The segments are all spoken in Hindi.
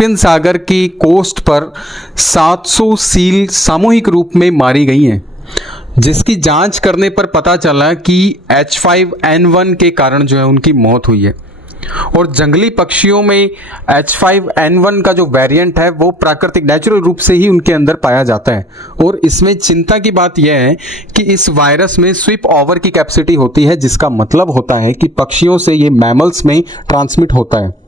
कैस्पियन सागर की कोस्ट पर 700 सील सामूहिक रूप में मारी गई हैं, जिसकी जांच करने पर पता चला कि H5N1 के कारण जो है उनकी मौत हुई है। और जंगली पक्षियों में H5N1 का जो वेरिएंट है वो प्राकृतिक नेचुरल रूप से ही उनके अंदर पाया जाता है। और इसमें चिंता की बात यह है कि इस वायरस में स्विप ओवर की कैपेसिटी होती है, जिसका मतलब होता है कि पक्षियों से ये मैमल्स में ट्रांसमिट होता है।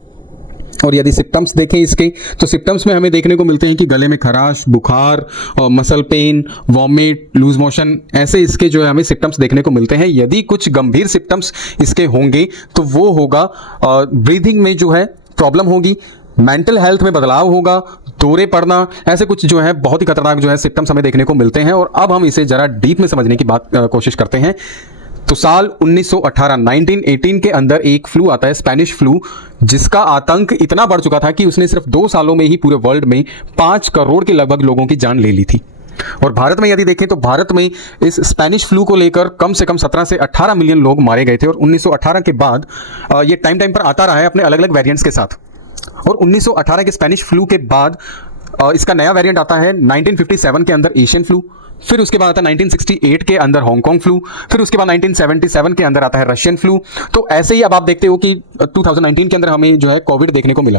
और यदि सिम्टम्स देखें इसके, तो सिम्टम्स में हमें देखने को मिलते हैं कि गले में खराश, बुखार, muscle pain, vomit, loose motion, ऐसे इसके जो है हमें सिम्टम्स देखने को मिलते हैं। यदि कुछ गंभीर सिम्टम्स इसके होंगे तो वो होगा ब्रीदिंग में जो है प्रॉब्लम होगी, मेंटल हेल्थ में बदलाव होगा, दौरे पड़ना, ऐसे कुछ जो है बहुत ही खतरनाक जो है सिम्टम्स हमें देखने को मिलते हैं। और अब हम इसे जरा डीप में समझने की कोशिश करते हैं। तो साल 1918 के अंदर एक फ्लू आता है, स्पेनिश फ्लू, जिसका आतंक इतना बढ़ चुका था कि उसने सिर्फ 2 सालों में ही पूरे वर्ल्ड में 5 करोड़ के लगभग लोगों की जान ले ली थी। और भारत में यदि देखें तो भारत में इस स्पेनिश फ्लू को लेकर कम से कम 17 से 18 मिलियन लोग मारे गए थे। और 1918 के बाद ये टाइम पर आता रहा है अपने अलग अलग वेरिएंट्स के साथ। और 1918 के स्पेनिश फ्लू के बाद इसका नया वेरिएंट आता है 1957 के अंदर एशियन फ्लू, फिर उसके बाद आता है 1968 के अंदर हांगकांग फ्लू, फिर उसके बाद 1977 के अंदर आता है रशियन फ्लू। तो ऐसे ही अब आप देखते हो कि 2019 के अंदर हमें जो है कोविड देखने को मिला।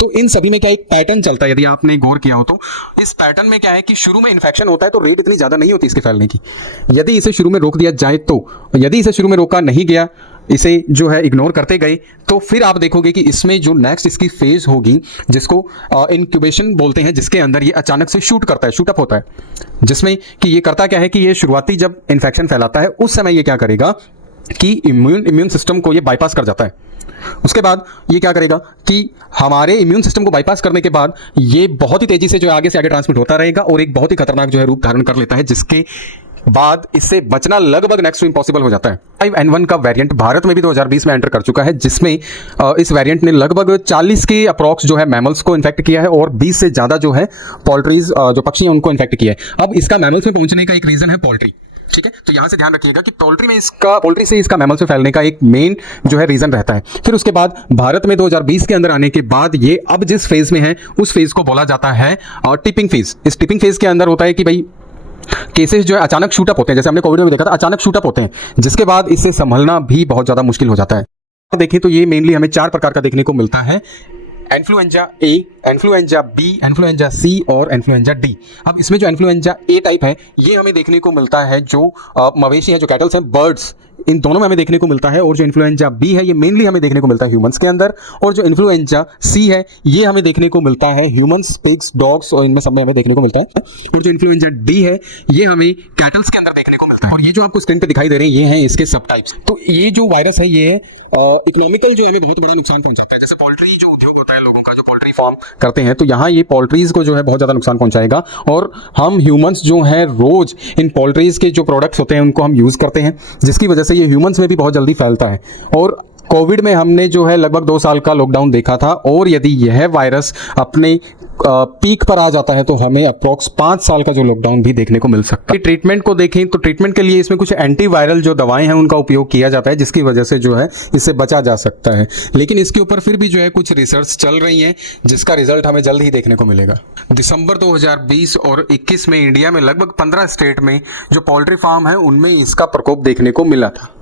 तो इन सभी में क्या एक पैटर्न चलता है, यदि आपने गौर किया हो तो इस पैटर्न में क्या है कि शुरू में इन्फेक्शन होता है तो रेट इतनी ज्यादा नहीं होती इसके फैलने की। यदि इसे शुरू में रोक दिया जाए तो, यदि इसे शुरू में रोका नहीं गया, इसे जो है इग्नोर करते गए, तो फिर आप देखोगे कि इसमें जो नेक्स्ट इसकी फेज होगी, जिसको इंक्यूबेशन बोलते हैं, जिसके अंदर ये अचानक से शूट करता है, शूट अप होता है, जिसमें कि ये करता क्या है कि ये शुरुआती जब इन्फेक्शन फैलाता है उस समय ये क्या करेगा कि इम्यून सिस्टम को ये बाईपास कर जाता है। उसके बाद ये क्या करेगा कि हमारे इम्यून सिस्टम को बाईपास करने के बाद ये बहुत ही तेजी से जो आगे से आगे ट्रांसमिट होता रहेगा और एक बहुत ही खतरनाक जो है रूप धारण कर लेता है, जिसके बाद इससे बचना लगभग नेक्स्ट टू इम्पॉसिबल हो जाता है। H5N1 का वेरिएंट भारत में भी 2020 में एंटर कर चुका है, जिसमें इस वेरिएंट ने लगभग 40 के अप्रॉक्स जो है मैमल्स को इन्फेक्ट किया है और 20 से ज्यादा जो है पोल्ट्रीज जो पक्षी हैं उनको इन्फेक्ट किया है। अब इसका मैमल्स में पहुंचने का एक रीजन है पोल्ट्री, ठीक है। तो यहां से ध्यान रखिएगा कि पोल्ट्री से इसका मैमल्स में फैलने का एक मेन जो है रीजन रहता है। फिर उसके बाद भारत में 2020 के अंदर आने के बाद ये अब जिस फेज में है उस फेज को बोला जाता है टिपिंग फेज। इस टिपिंग फेज के अंदर होता है कि भाई केसेस जो है अचानक शूट अप होते हैं, जैसे हमने कोविड में देखा था, अचानक शूट अप होते हैं, जिसके बाद इससे संभलना भी बहुत ज्यादा मुश्किल हो जाता है। देखिए तो ये मेनली हमें 4 प्रकार का देखने को मिलता है: influenza A, influenza B, influenza C और इन्फ्लुएंजा डी। अब इसमें जो इन्फ्लुएंजा ए टाइप है ये हमें देखने को मिलता है जो मवेशी है, जो कैटल्स हैं, बर्ड्स, इन दोनों में हमें देखने को मिलता है। और जो इन्फ्लुएंजा बी है ये मेनली हमें देखने को मिलता है ह्यूमंस के अंदर। और जो इन्फ्लुएंजा सी है ये हमें देखने को मिलता है ह्यूमंस, पिग्स, डॉग्स और इनमें सब में हमें देखने को मिलता है। और जो इन्फ्लुएंजा डी है ये हमें कैटल्स के अंदर देखने को मिलता है। और ये जो आपको स्क्रीन पे दिखाई दे रहे हैं ये हैं इसके सब टाइप्स। तो ये जो वायरस है ये इकोनॉमिकल जो हमें बहुत बड़ा नुकसान पहुंचाता है। जैसे पोल्ट्री जो उद्योग होता है लोगों का, जो पोल्ट्री फार्म करते हैं, तो यहाँ ये पोल्ट्रीज को जो है बहुत ज्यादा नुकसान पहुंचाएगा। और हम ह्यूमंस जो है रोज इन पोल्ट्रीज के जो प्रोडक्ट्स होते हैं उनको हम यूज करते हैं, जिसकी वजह से ये ह्यूमंस में भी बहुत जल्दी फैलता है। और कोविड में हमने जो है लगभग 2 साल का लॉकडाउन देखा था। और यदि यह वायरस अपने पीक पर आ जाता है तो हमें अप्रोक्स 5 साल का जो लॉकडाउन भी देखने को मिल सकता है। ट्रीटमेंट को देखें तो ट्रीटमेंट के लिए इसमें कुछ एंटीवायरल जो दवाएं हैं उनका उपयोग किया जाता है, जिसकी वजह से जो है इससे बचा जा सकता है। लेकिन इसके ऊपर फिर भी जो है कुछ रिसर्च चल रही है, जिसका रिजल्ट हमें जल्द ही देखने को मिलेगा। दिसंबर 2020 और 21 में इंडिया में लगभग 15 स्टेट में जो पोल्ट्री फार्म है उनमें इसका प्रकोप देखने को मिला था।